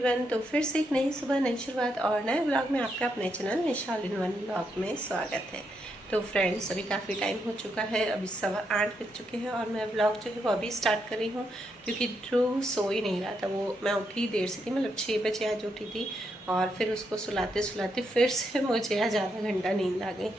Everyone. तो फिर से एक नई सुबह, नई शुरुआत और नए ब्लॉग में आपका अपने channel Nisha all in one blog में स्वागत है। तो फ्रेंड्स, अभी काफ़ी टाइम हो चुका है, अभी 8:15 बज चुके हैं और मैं ब्लॉग जो है वो अभी स्टार्ट कर रही हूँ क्योंकि ध्रुव सो ही नहीं रहा था। वो मैं उठी देर से थी, मतलब 6 बजे आज उठी थी और फिर उसको सुलाते सुलाते फिर से मुझे आज आधा घंटा नींद आ गई।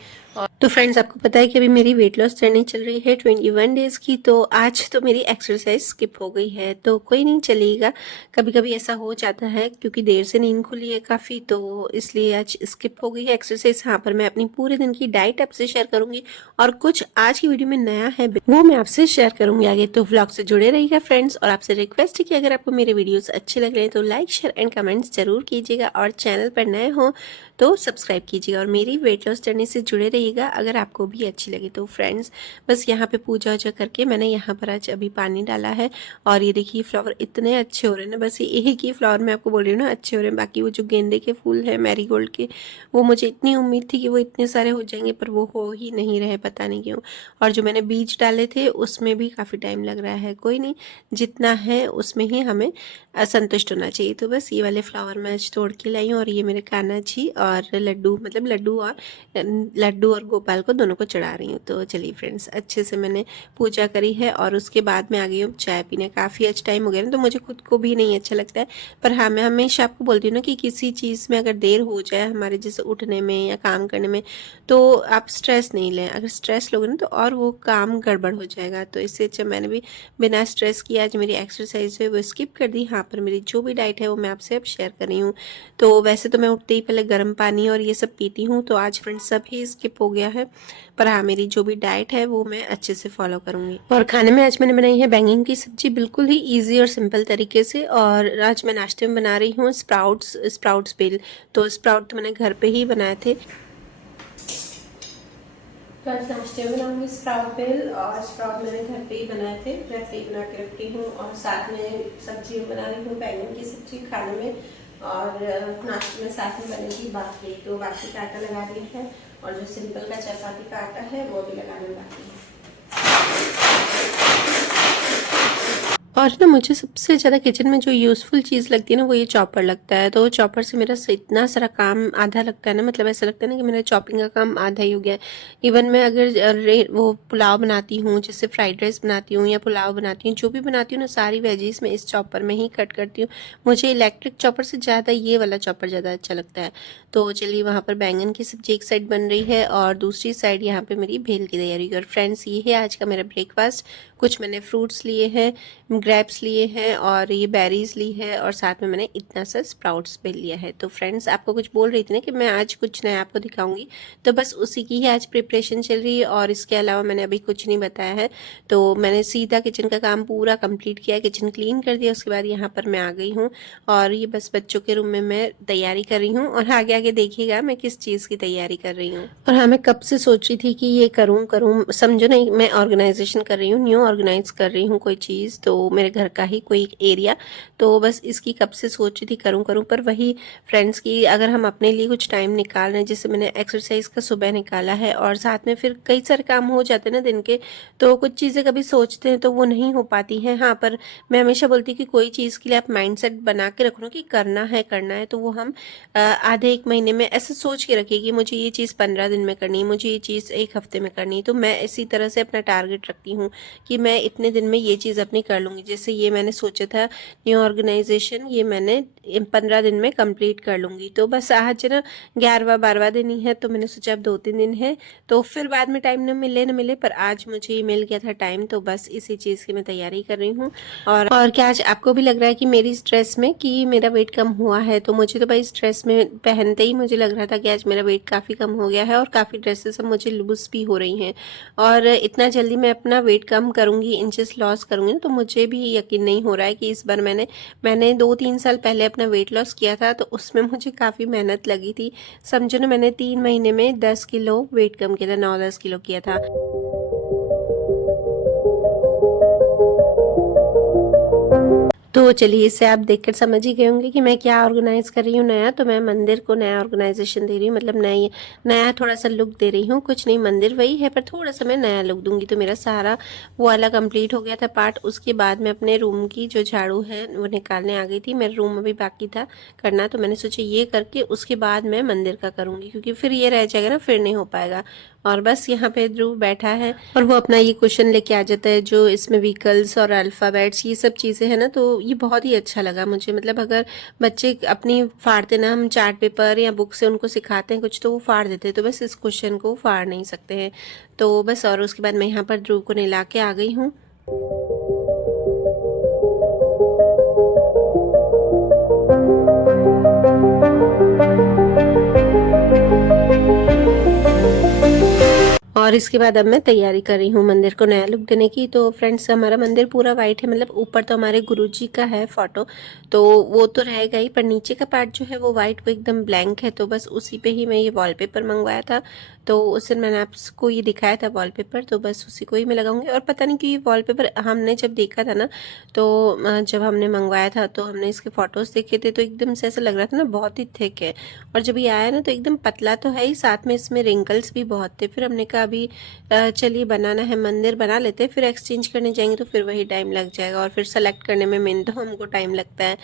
तो फ्रेंड्स, आपको पता है कि अभी मेरी वेट लॉस जर्नी चल रही है 21 डेज़ की। तो आज तो मेरी एक्सरसाइज स्किप हो गई है, तो कोई नहीं चलेगा। कभी कभी ऐसा हो जाता है क्योंकि देर से नींद खुली है काफ़ी, तो इसलिए आज स्किप हो गई है एक्सरसाइज। हाँ, पर मैं अपनी पूरे दिन की डाइट आपसे शेयर करूंगी और कुछ आज की वीडियो में नया है वो मैं आपसे शेयर करूंगी आगे। तो व्लॉग से जुड़े रहिएगा फ्रेंड्स, और आपसे रिक्वेस्ट है कि अगर आपको मेरे वीडियोस अच्छे लग रहे हैं तो लाइक, शेयर एंड कमेंट्स जरूर कीजिएगा और चैनल पर नए हो तो सब्सक्राइब कीजिएगा और मेरी वेट लॉस जर्नी से जुड़े रहिएगा अगर आपको भी अच्छी लगे। तो फ्रेंड्स, बस यहाँ पे पूजा वूजा करके मैंने यहाँ पर आज अभी पानी डाला है और ये देखिए फ्लावर इतने अच्छे हो रहे हैं ना। बस ये एक ही फ्लावर मैं आपको बोल रही हूँ ना अच्छे हो रहे हैं, बाकी वो जो गेंदे के फूल है मैरीगोल्ड के, वो मुझे इतनी उम्मीद थी कि वो इतने सारे हो जाएंगे, पर वो हो ही नहीं रहे, पता नहीं क्यों। और जो मैंने बीज डाले थे उसमें भी काफ़ी टाइम लग रहा है। कोई नहीं, जितना है उसमें ही हमें संतुष्ट होना चाहिए। तो बस ये वाले फ्लावर मैं आज तोड़ के लाई हूँ और ये मेरे कान्हा जी और लड्डू, मतलब लड्डू और गोपाल को दोनों को चढ़ा रही हूँ। तो चलिए फ्रेंड्स, अच्छे से मैंने पूजा करी है और उसके बाद मैं आ गई हूँ चाय पीने। काफ़ी अच्छा टाइम हो गया ना, तो मुझे खुद को भी नहीं अच्छा लगता है। पर हाँ, मैं हमेशा आपको बोलती हूँ ना कि किसी चीज़ में अगर देर हो जाए हमारे जैसे उठने में या काम करने में, तो आप स्ट्रेस नहीं लें। अगर स्ट्रेस लोगे ना तो और वो काम गड़बड़ हो जाएगा। तो इससे अच्छा मैंने भी बिना स्ट्रेस किए आज मेरी एक्सरसाइज है वो स्किप कर दी। हाँ, पर मेरी जो भी डाइट है वो मैं आपसे अब शेयर कर रही हूँ। तो वैसे तो मैं उठते ही पहले गर्म पानी और ये सब पीती हूँ, तो आज फ्रेंड्स सब ही स्किप हो गया है। पर हाँ, मेरी जो भी डाइट है वो मैं अच्छे से फॉलो करूँगी। और खाने में आज मैंने बनाई है बैंगन की सब्जी, बिल्कुल ही ईजी और सिंपल तरीके से। और आज मैं नाश्ते में बना रही हूँ स्प्राउट्स बेल। तो स्प्राउट तो मैंने घर पे ही बनाए थे। तो आज नाश्ते में बनाऊंगी स्प्राउट बेल, और स्प्राउट मैंने घर पे ही बनाए थे, मैं पे ही बना के रखती हूँ। और साथ में सब्जी बना रही हूँ बैंगन की सब्जी खाने में, और नाश्ते में साथ में बनेगी बाकी। तो बाकी का आटा लगा दिया है और जो सिंपल का चपाती का आटा है वो भी लगाने बाकी है। और ना, मुझे सबसे ज़्यादा किचन में जो यूज़फुल चीज़ लगती है ना वो ये चॉपर लगता है। तो चॉपर से मेरा इतना सारा काम आधा लगता है ना, मतलब ऐसा लगता है ना कि मेरा चॉपिंग का काम आधा ही हो गया है। इवन मैं अगर वो पुलाव बनाती हूँ, जैसे फ्राइड राइस बनाती हूँ या पुलाव बनाती हूँ, जो भी बनाती हूँ ना, सारी वेजीज में इस चॉपर में ही कट करती हूँ। मुझे इलेक्ट्रिक चॉपर से ज़्यादा ये वाला चॉपर ज़्यादा अच्छा लगता है। तो चलिए, वहाँ पर बैंगन की सब्जी एक साइड बन रही है और दूसरी साइड यहाँ पर मेरी भेल की तैयारी। और फ्रेंड्स, ये है आज का मेरा ब्रेकफास्ट। कुछ मैंने फ्रूट्स लिए हैं, ग्रेप्स लिए हैं और ये बेरीज ली है, और साथ में मैंने इतना सा स्प्राउट्स भी लिया है। तो फ्रेंड्स, आपको कुछ बोल रही थी ना कि मैं आज कुछ नया आपको दिखाऊंगी, तो बस उसी की ही आज प्रिपरेशन चल रही है और इसके अलावा मैंने अभी कुछ नहीं बताया है। तो मैंने सीधा किचन का काम पूरा कंप्लीट किया, किचन क्लीन कर दिया। उसके बाद यहाँ पर मैं आ गई हूँ और ये बस बच्चों के रूम में मैं तैयारी कर रही हूँ, और आगे आगे देखिएगा मैं किस चीज़ की तैयारी कर रही हूँ। और हाँ, मैं कब से सोच रही थी कि ये करूँ करूँ, समझो नहीं, मैं ऑर्गेनाइजेशन कर रही हूँ, न्यू ऑर्गेनाइज कर रही हूँ कोई चीज़, तो मेरे घर का ही कोई एरिया। तो बस इसकी कब से सोची थी करूं करूं, पर वही फ्रेंड्स की, अगर हम अपने लिए कुछ टाइम निकाल रहे हैं, जैसे मैंने एक्सरसाइज का सुबह निकाला है और साथ में फिर कई सारे काम हो जाते हैं ना दिन के, तो कुछ चीज़ें कभी सोचते हैं तो वो नहीं हो पाती हैं। हाँ, पर मैं हमेशा बोलती हूँ कि कोई चीज़ के लिए आप माइंडसेट बना के रखो ना कि करना है, तो वो हम आधे एक महीने में ऐसे सोच के रखिए कि मुझे ये चीज़ 15 दिन में करनी है, मुझे ये चीज़ एक हफ्ते में करनी है। तो मैं इसी तरह से अपना टारगेट रखती हूँ कि मैं इतने दिन में ये चीज़ अपनी कर लूँगी। जैसे ये मैंने सोचा था न्यू ऑर्गेनाइजेशन, ये मैंने 15 दिन में कंप्लीट कर लूँगी। तो बस आज ना 11वां 12वां दिन ही है, तो मैंने सोचा अब 2-3 दिन है तो फिर बाद में टाइम न मिले, पर आज मुझे ये मिल गया था टाइम, तो बस इसी चीज़ की मैं तैयारी कर रही हूँ। और क्या आज आपको भी लग रहा है कि मेरी स्ट्रेस में कि मेरा वेट कम हुआ है? तो मुझे तो भाई स्ट्रेस में पहनते ही मुझे लग रहा था कि आज मेरा वेट काफ़ी कम हो गया है और काफ़ी ड्रेसेस अब मुझे लूज भी हो रही हैं। और इतना जल्दी मैं अपना वेट कम करूँगी, इंचेस लॉस करूँगी ना, तो मुझे भी यकीन नहीं हो रहा है कि इस बार मैंने 2-3 साल पहले अपना वेट लॉस किया था, तो उसमें मुझे काफ़ी मेहनत लगी थी। समझो ना, मैंने 3 महीने में 10 किलो वेट कम किया था, 9-10 किलो किया था। तो चलिए, इससे आप देखकर समझ ही गए होंगे कि मैं क्या ऑर्गेनाइज कर रही हूँ नया। तो मैं मंदिर को नया ऑर्गेनाइजेशन दे रही हूँ, मतलब नई नया थोड़ा सा लुक दे रही हूँ। कुछ नहीं, मंदिर वही है पर थोड़ा सा मैं नया लुक दूंगी। तो मेरा सारा वो वाला कंप्लीट हो गया था पार्ट। उसके बाद मैं अपने रूम की जो झाड़ू है वो निकालने आ गई थी। मेरा रूम अभी बाकी था करना, तो मैंने सोचा ये करके उसके बाद मैं मंदिर का करूँगी, क्योंकि फिर ये रह जाएगा ना, फिर नहीं हो पाएगा। और बस यहाँ पे ध्रुव बैठा है और वो अपना ये क्वेश्चन लेके आ जाता है जो इसमें व्हीकल्स और अल्फ़ाबेट्स ये सब चीज़ें हैं ना। तो ये बहुत ही अच्छा लगा मुझे, मतलब अगर बच्चे अपनी फाड़ते ना, हम चार्ट पेपर या बुक से उनको सिखाते हैं कुछ तो वो फाड़ देते हैं, तो बस इस क्वेश्चन को फाड़ नहीं सकते हैं। तो बस, और उसके बाद मैं यहाँ पर ध्रुव को नहला के आ गई हूँ। और इसके बाद अब मैं तैयारी कर रही हूँ मंदिर को नया लुक देने की। तो फ्रेंड्स, हमारा मंदिर पूरा वाइट है, मतलब ऊपर तो हमारे गुरुजी का है फोटो, तो वो तो रहेगा ही, पर नीचे का पार्ट जो है वो वाइट, वो एकदम ब्लैंक है। तो बस उसी पे ही मैं ये वॉलपेपर मंगवाया था, तो उस दिन मैंने आपको ये दिखाया था वॉलपेपर, तो बस उसी को ही मैं लगाऊंगी। और पता नहीं क्यों ये वॉलपेपर हमने जब देखा था ना, तो जब हमने मंगवाया था तो हमने इसके फोटोज़ देखे थे, तो एकदम से ऐसा लग रहा था ना बहुत ही थिक है, और जब ये आया ना तो एकदम पतला तो है ही, साथ में इसमें रिंकल्स भी बहुत थे। फिर हमने कहा अभी चलिए बनाना है, मंदिर बना लेते हैं, फिर एक्सचेंज करने जाएंगे तो फिर वही टाइम लग जाएगा, और फिर सेलेक्ट करने में मेन तो हमको टाइम लगता है।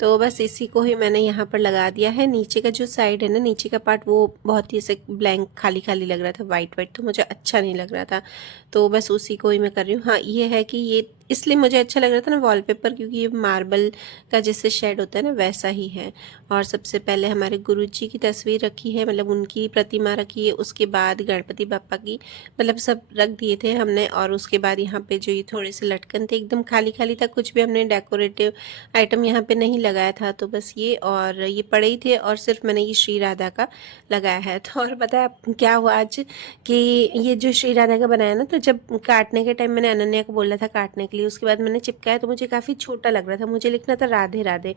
तो बस इसी को ही मैंने यहाँ पर लगा दिया है। नीचे का जो साइड है ना, नीचे का पार्ट वो बहुत ही ऐसे ब्लैंक खाली खाली लग रहा था, वाइट वाइट, तो मुझे अच्छा नहीं लग रहा था, तो बस उसी को ही मैं कर रही हूँ। हाँ, ये है कि ये इसलिए मुझे अच्छा लग रहा था ना वॉलपेपर, क्योंकि ये मार्बल का जैसे शेड होता है ना वैसा ही है। और सबसे पहले हमारे गुरुजी की तस्वीर रखी है, मतलब उनकी प्रतिमा रखी है, उसके बाद गणपति बापा की, मतलब सब रख दिए थे हमने। और उसके बाद यहाँ पे जो ये थोड़े से लटकन थे एकदम खाली खाली था, कुछ भी हमने डेकोरेटिव आइटम यहाँ पे नहीं लगाया था, तो बस ये और ये पड़े ही थे, और सिर्फ मैंने ये श्री राधा का लगाया है। तो और पता है क्या हुआ आज, कि ये जो श्री राधा का बनाया ना, तो जब काटने के टाइम मैंने अनन्या को बोला था काटने के लिए, उसके बाद मैंने चिपकाया तो मुझे काफ़ी छोटा लग रहा था, मुझे लिखना था राधे राधे।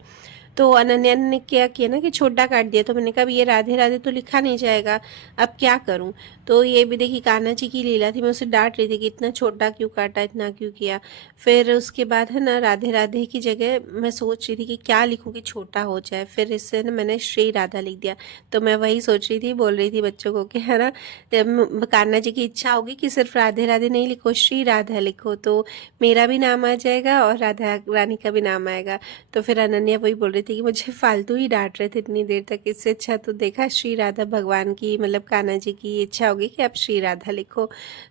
तो अनन्या ने क्या किया ना कि छोटा काट दिया, तो मैंने कहा अब ये राधे राधे तो लिखा नहीं जाएगा, अब क्या करूं। तो ये भी देखी कान्हा जी की लीला थी, मैं उसे डांट रही थी कि इतना छोटा क्यों काटा, इतना क्यों किया। फिर उसके बाद है ना, राधे राधे की जगह मैं सोच रही थी कि क्या लिखूं कि छोटा हो जाए, फिर इससे ना मैंने श्री राधा लिख दिया। तो मैं वही सोच रही थी, बोल रही थी बच्चों को कि है ना, कान्हा जी की इच्छा होगी कि सिर्फ राधे राधे नहीं लिखो, श्री राधा लिखो, तो मेरा भी नाम आ जाएगा और राधा रानी का भी नाम आएगा। तो फिर अनन्या वही बोल रही थी कि मुझे फालतू ही डांट रहे थे इतनी देर तक, इससे अच्छा तो देखा श्री राधा भगवान की, मतलब कान्हा जी की इच्छा होगी कि आप श्री राधा लिखो।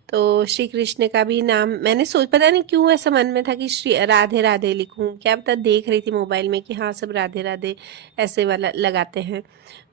तो श्री कृष्ण का भी नाम मैंने सोच, पता नहीं क्यों ऐसा मन में था कि श्री राधे राधे लिखूं, क्या पता, देख रही थी मोबाइल में कि हाँ सब राधे राधे ऐसे वाला लगाते हैं,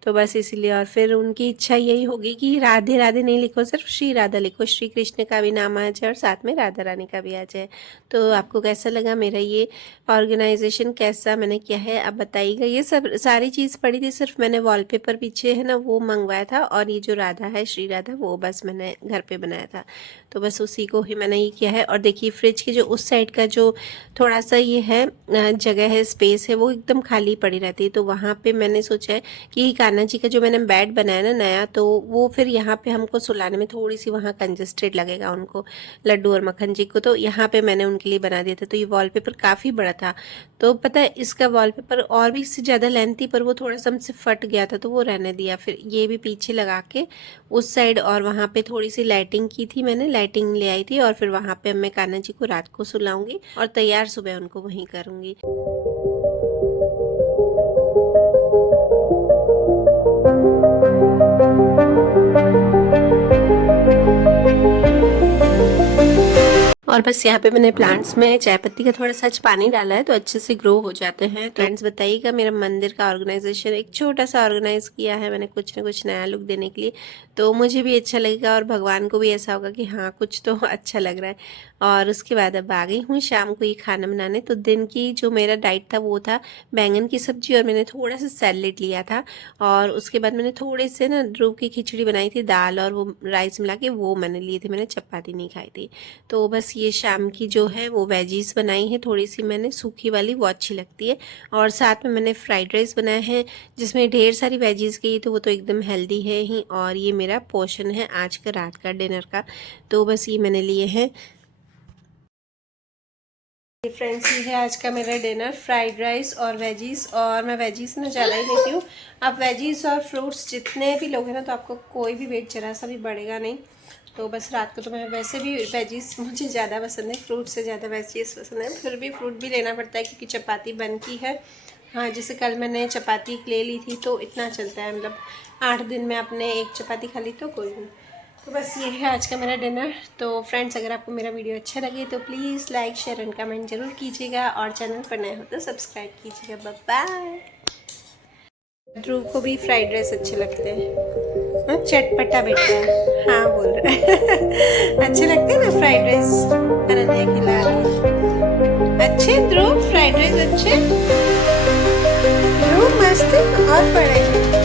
तो बस इसीलिए। और फिर उनकी इच्छा यही होगी कि राधे राधे नहीं लिखो, सिर्फ श्री राधा लिखो, श्री कृष्ण का भी नाम आ जाए और साथ में राधा रानी का भी आ जाए। तो आपको कैसा लगा मेरा ये ऑर्गेनाइजेशन, कैसा मैंने किया है आप बताइएगा। ये सब सारी चीज़ पड़ी थी, सिर्फ मैंने वॉलपेपर पीछे है ना वो मंगवाया था, और ये जो राधा है श्री राधा वो बस मैंने घर पे बनाया था, तो बस उसी को ही मैंने ये किया है। और देखिए फ्रिज के जो उस साइड का जो थोड़ा सा ये है जगह है, स्पेस है, वो एकदम खाली पड़ी रहती है, तो वहाँ पे मैंने सोचा है कि कान्हा जी का जो मैंने बेड बनाया ना नया, तो वो फिर यहाँ पे हमको सुलाने में थोड़ी सी वहाँ कंजस्टेड लगेगा उनको, लड्डू और मक्खन जी को, तो यहाँ पे मैंने उनके लिए बना दिया था। तो ये वॉलपेपर काफ़ी बड़ा था, तो पता है इसका वॉलपेपर और भी इससे ज़्यादा लेंथी, पर वो थोड़ा सा हमसे फट गया था तो वो रहने दिया। फिर ये भी पीछे लगा के उस साइड, और वहाँ पे थोड़ी सी लाइटिंग की थी मैंने, लाइटिंग ले आई थी, और फिर वहाँ पे मैं कान्हा जी को रात को सुलाऊंगी और तैयार सुबह उनको वहीं करूँगी। और बस यहाँ पे मैंने प्लांट्स में चाय पत्ती का थोड़ा सा पानी डाला है तो अच्छे से ग्रो हो जाते हैं। तो फ्रेंड्स बताइएगा, मेरा मंदिर का ऑर्गेनाइजेशन एक छोटा सा ऑर्गेनाइज किया है मैंने, कुछ ना कुछ नया लुक देने के लिए, तो मुझे भी अच्छा लगेगा और भगवान को भी ऐसा होगा कि हाँ कुछ तो अच्छा लग रहा है। और उसके बाद अब आ गई हूँ शाम को ये खाना बनाने। तो दिन की जो मेरा डाइट था वो था बैंगन की सब्जी, और मैंने थोड़ा सा सैलेड लिया था, और उसके बाद मैंने थोड़े से ना ध्रुव की खिचड़ी बनाई थी, दाल और वो राइस मिला के वो मैंने लिए थे, मैंने चपाती नहीं खाई थी। तो बस ये शाम की जो है वो वेजीज बनाई है थोड़ी सी मैंने, सूखी वाली, वो अच्छी लगती है। और साथ में मैंने फ्राइड राइस बनाया है जिसमें ढेर सारी वेजीज गई, तो वो तो एकदम हेल्दी है ही। और ये मेरा पोर्शन है आज का रात का डिनर का, तो बस ये मैंने लिए हैं। फ्रेंड्स, ये है आज का मेरा डिनर, फ्राइड राइस और वेजीज। और मैं वेजीज ना ज़्यादा ही लेती हूँ। आप वेजीज और फ्रूट्स जितने भी लोगे ना तो आपको कोई भी वेट जरा सा भी बढ़ेगा नहीं। तो बस रात को तो मैं वैसे भी वेजीज मुझे ज़्यादा पसंद है, फ्रूट से ज़्यादा वेजीज पसंद है। फिर भी फ्रूट भी लेना पड़ता है क्योंकि चपाती बन की है। हाँ, जैसे कल मैंने चपाती ले ली थी तो इतना चलता है, मतलब 8 दिन में आपने एक चपाती खा ली तो कोई नहीं। तो बस ये है आज का मेरा डिनर। तो फ्रेंड्स, अगर आपको मेरा वीडियो अच्छा लगे तो please like share and comment जरूर कीजिएगा और चैनल पर नए हो तो सब्सक्राइब कीजिएगा। बाय। ध्रुव को भी फ्राइड राइस अच्छे लगते हैं। हाँ, चटपटा बेटा है। हाँ, बोल रहा है। अच्छे लगते हैं ना फ्राइड राइस? अनन्या खिला रही है। अच्छे ध्रुव, फ्राइड राइस अच्छे। ध्रुव मस्त है और पढ़ाई